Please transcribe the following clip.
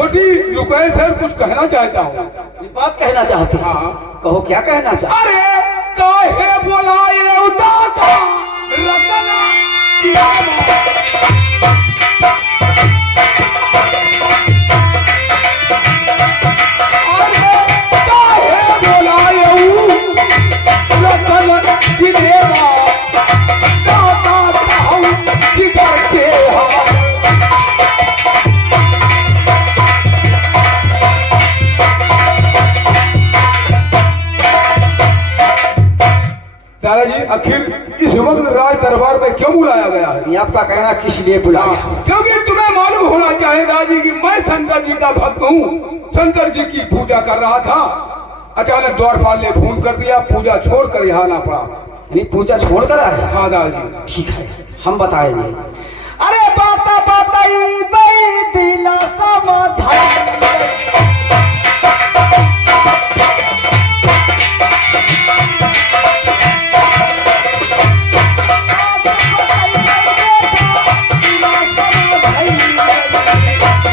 छोटी रिक्वेस्ट है, कुछ कहना चाहता हूँ। बात कहना चाहते हैं? हाँ कहो, क्या कहना चाहते? अरे काहे बोलाए उदाता रतना किया अरे काहे बोलाए रतन की देवा दाता हूँ कि करके दादाजी आखिर इस वक्त राज दरबार में क्यों बुलाया गया है? ये आपका कहना किस लिए बुलाया? क्योंकि तुम्हें मालूम होना चाहिए दादाजी कि मैं शंकर जी का भक्त हूँ। शंकर जी की पूजा कर रहा था, अचानक द्वारपाल ने फोन कर दिया, पूजा छोड़कर यहाँ आना पड़ा। नहीं, पूजा छोड़ कर आए? हाँ दादाजी। ठीक है, हम बताएंगे। अरे बाता बाताई दिला सब